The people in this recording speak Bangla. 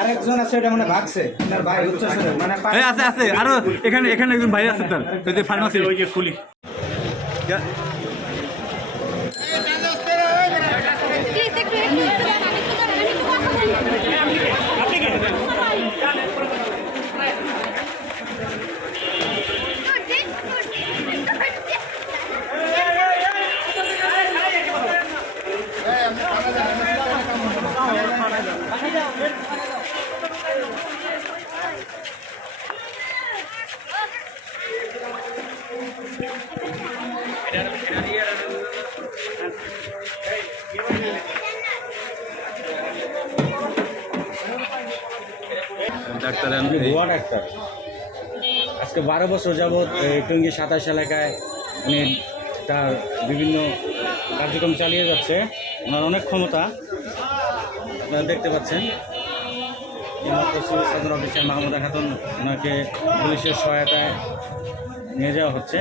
আরেকজন আছে, এটা মানে ভাগছে আপনার ভাই উচ্চ মানে আছে আছে আরো এখানে এখানে একজন ভাই আছে তার ফার্মাসি ওই যে খুলি ডাক্তার ভুয়া ডাক্তার আজকে 12 বছর যাবৎ টঙ্গী 27 এলাকায় উনি তার বিভিন্ন কার্যক্রম চালিয়ে যাচ্ছে। ওনার অনেক ক্ষমতা আপনারা দেখতে পাচ্ছেন। এইমাত্র civil surgeon officer Mahmuda Khatun ওনাকে পুলিশের সহায়তায় নিয়ে যাওয়া হচ্ছে।